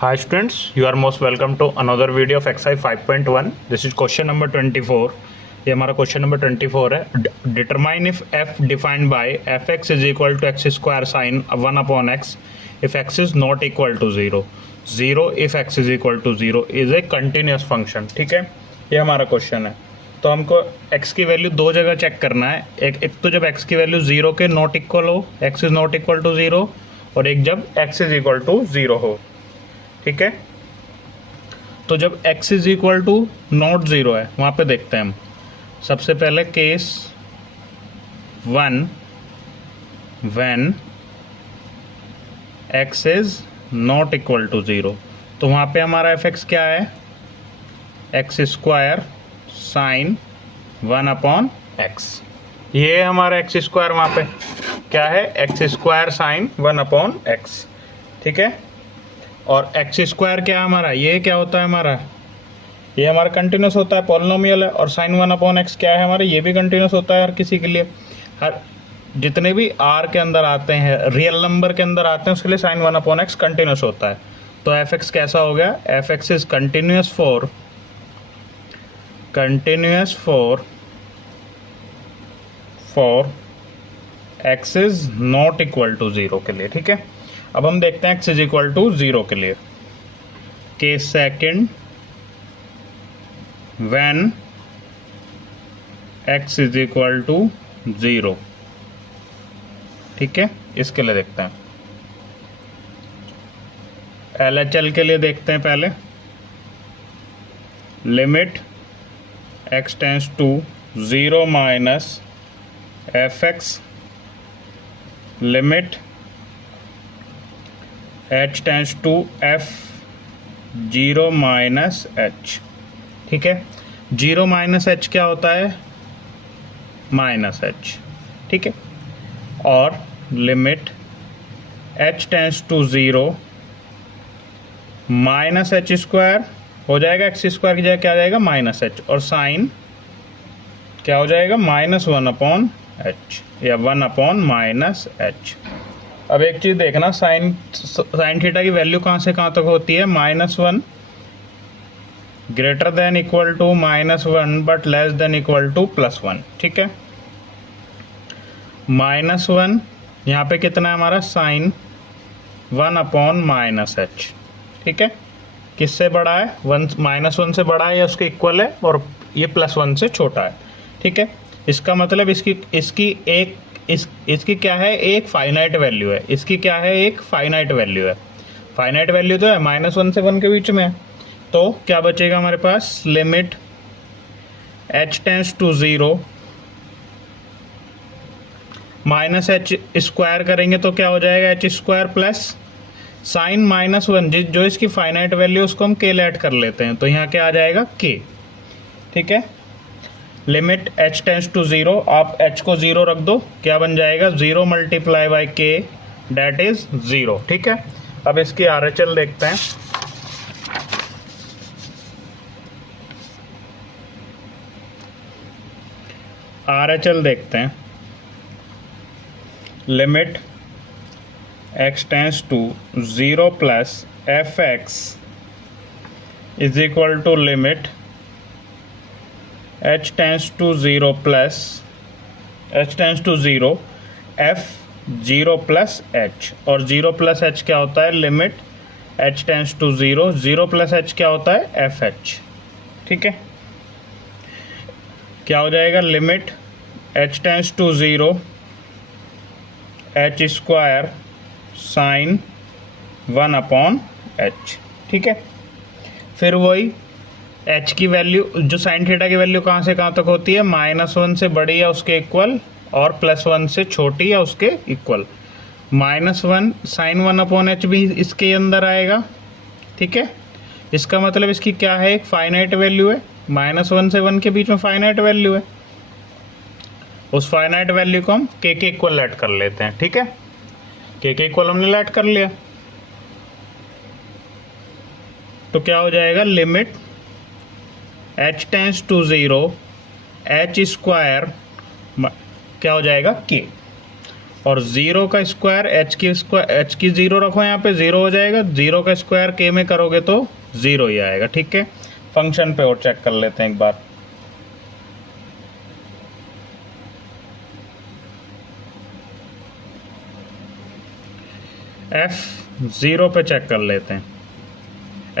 Hi students, you are most welcome to another video of exercise 5.1. This is question number 24. ये हमारा question number 24 है. Determine if f defined by fx is equal to x square sine 1 upon x if x is not equal to 0. 0 if x is equal to 0 is a continuous function. ठीक है, ये हमारा question है. तो हमको x की value दो जगह चेक करना है. एक तो जब x की वैल्यू 0 के नॉट इक्वल हो, x is not equal to 0, और एक जब x इज इक्वल टू 0 हो. ठीक है, तो जब x is equal to not 0 है वहाँ पे देखते हैं हम. सबसे पहले case 1 when x is not equal to 0, तो वहाँ पे हमारा fx क्या है, x square sine 1 upon x. ये हमारा एक्स स्क्वायर वहाँ पे क्या है, x square sine 1 upon x. ठीक है, और एक्स स्क्वायर क्या है हमारा, ये क्या होता है हमारा, ये हमारा कंटिन्यूस होता है, पॉलिनोमियल है. और साइन 1 अपॉन एक्स क्या है हमारे, ये भी कंटिन्यूस होता है हर किसी के लिए. हर जितने भी आर के अंदर आते हैं, रियल नंबर के अंदर आते हैं, उसके लिए साइन 1 अपॉन एक्स कंटिन्यूस होता है. तो एफ एक्स कैसा हो गया, f x is continuous for x is not equal to 0 के लिए. ठीक है, अब हम देखते हैं x इज इक्वल टू 0 के लिए. Case second when x is equal to 0. ठीक है, इसके लिए देखते हैं. LHL के लिए देखते हैं पहले. Limit x tends to 0 minus fx limit h tends to f 0 minus h. ठीक है, 0 माइनस h क्या होता है, माइनस h. ठीक है, और limit h tends to 0 minus h square हो जाएगा, एक्स स्क्वायर की जगह क्या आ जाएगा, माइनस h, और साइन क्या हो जाएगा, माइनस 1 अपॉन h या 1 अपॉन माइनस h. अब एक चीज़ देखना, साइन थीटा की वैल्यू कहाँ से कहाँ तक होती है, -1 greater than equal to -1 but less than equal to +1. ठीक है, -1 यहाँ पे कितना है हमारा, साइन 1 अपॉन माइनस h. ठीक है, किससे बड़ा है, -1 से बड़ा है या उसके इक्वल है, और ये +1 से छोटा है. ठीक है, इसका मतलब इसकी क्या है, एक फाइनाइट वैल्यू है. इसकी क्या है, एक फाइनाइट वैल्यू है. फाइनाइट वैल्यू तो है, -1 से 1 के बीच में है. तो क्या बचेगा हमारे पास, limit h tends to 0 minus h square करेंगे तो क्या हो जाएगा, h स्क्वायर प्लस साइन -1, जो इसकी फाइनाइट वैल्यू उसको हम k लेट कर लेते हैं, तो यहाँ क्या आ जाएगा, k. ठीक है, लिमिट h टेंस टू 0, आप h को 0 रख दो, क्या बन जाएगा, 0 multiply by k that is 0. ठीक है, अब इसकी RHL देखते हैं. RHL देखते हैं. Limit x tends to 0 plus fx is equal to limit h tends to 0 plus h tends to 0 f 0 plus h, और 0 प्लस h क्या होता है, limit h tends to 0 0 plus h क्या होता है, fh. ठीक है, क्या हो जाएगा, limit h tends to 0 h square sine 1 upon h. ठीक है, फिर वही h की वैल्यू, जो साइन थीटा की वैल्यू कहाँ से कहाँ तक होती है, -1 से बड़ी या उसके इक्वल, और +1 से छोटी या उसके इक्वल. -1 साइन 1 अपॉन h भी इसके अंदर आएगा. ठीक है, इसका मतलब इसकी क्या है, एक फाइनाइट वैल्यू है, -1 से 1 के बीच में फाइनाइट वैल्यू है. उस फाइनाइट वैल्यू को हम k के इक्वल लेट कर लेते हैं. ठीक है, k के इक्वल हमने लेट कर लिया, तो क्या हो जाएगा, limit h tends to 0 h square क्या हो जाएगा, k. और 0 का स्क्वायर एच की 0 रखो, यहाँ पे 0 हो जाएगा। 0 का स्क्वायर के में करोगे तो 0 ही आएगा। ठीक है, फंक्शन पे और चेक कर लेते हैं एक बार। F0 पे चेक कर लेते हैं।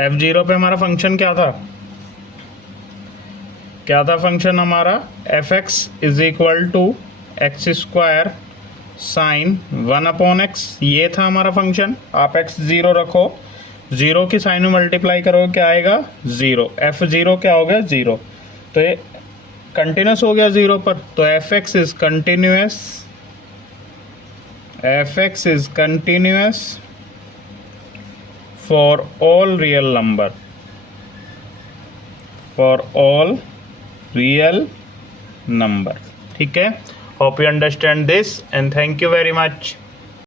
F0 पे हमारा फंक्शन क्या था फंक्शन हमारा fx is equal to x square sine 1/x, ये था हमारा फंक्शन। आप x0 रखो, 0 की साइन में मल्टीप्लाई करोगे क्या आएगा 0। f0 क्या हो गया 0, तो ये कंटिन्यूस हो गया 0 पर, तो fx is continuous for all real number. ठीक है, hope you understand this and thank you very much.